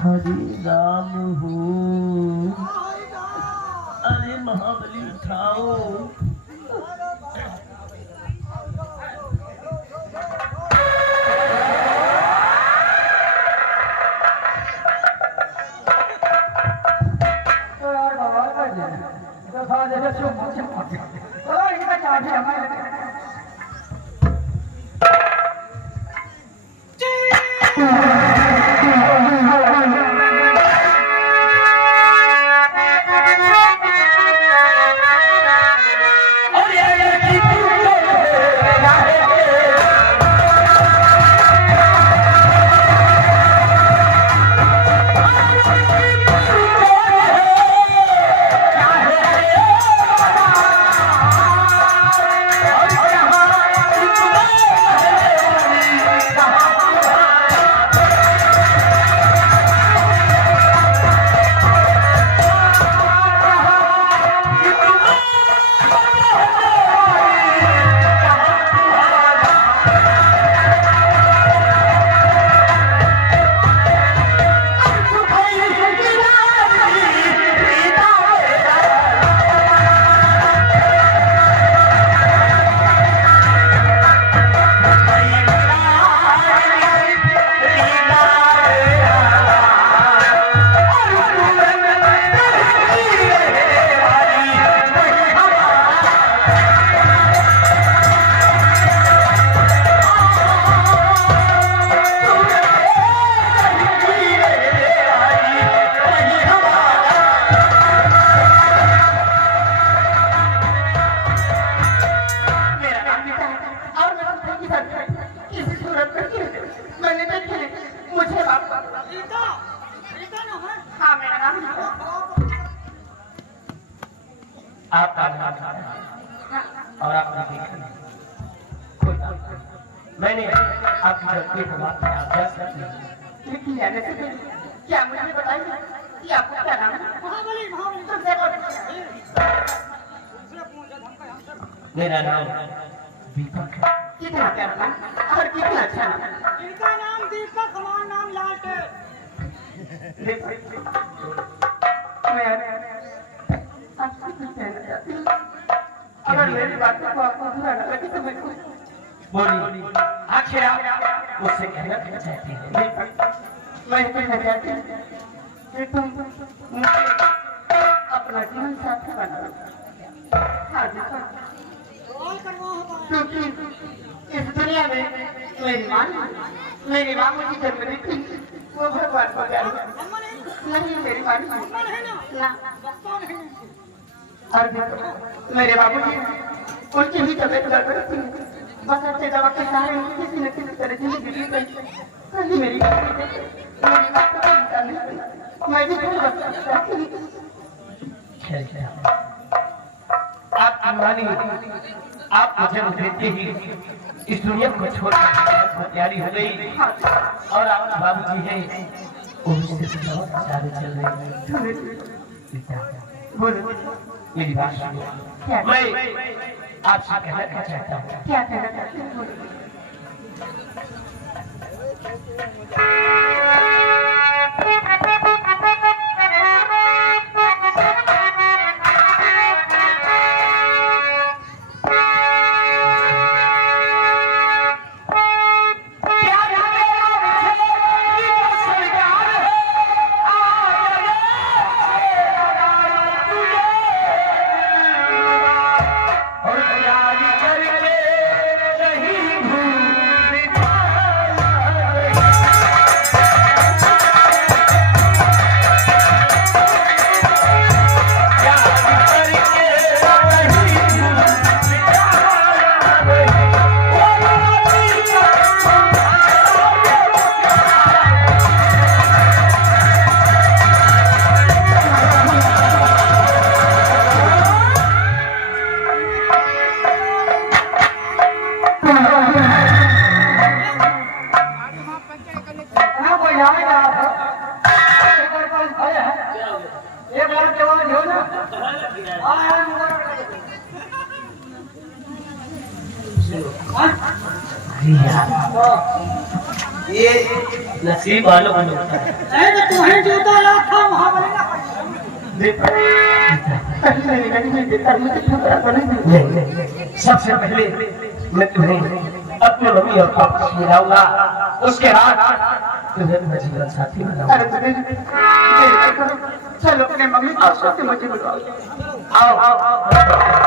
हरि राम हो। अरे महाबली उठाओ। आप और आपने देखा कोई मैंने आपकी गलती को माफ किया लेकिन जाने से पहले क्या मुझे बताइए कि आपका क्या नाम है? मेरा नाम दीपक है। कितना प्यारा नाम और कितना अच्छा नाम। इनका नाम दीपक, हमारा नाम लालटेन। अगर मेरी बात को आपको बुरा न लगे तो मैं बोली आखिर आप मुझसे कहना क्या चाहती हैं? मैं कहना चाहती हूँ कि तुम मुझे अपना जीवन साथी बना लो। क्योंकि इस दुनिया में मेरी माँ मुझे जन्म दी थी, वो भगवान को जान नहीं मेरी माँ और मेरे बाबूजी उनकी भी तबीयत गड़बड़ थी। बस अच्छे दवा के सहारे किसी न किसी तरह जिंदगी जी गई। मेरी बात मैं भी आप मानी आप मुझे देते ही इस दुनिया को छोड़कर तैयारी हो गई और आप बाबूजी हैं वो मुझसे बहुत सारे चल रहे हैं। बोलो मेरी बात सुनो। मैं आपसे कहना क्या चाहता हूँ। क्या कहना चाहते हैं? ये नसीब वालों को मिलता है। अरे तुम्हें जूता लाखा वहाँ बनेगा। सबसे पहले मैं तुम्हें अपने मम्मी और पापा से मिलाऊंगा, उसके बाद तुम्हें मेरा जीवन साथी बनाऊंगा। चलो अपने मम्मी पापा से मुझे बुलाओ। आओ।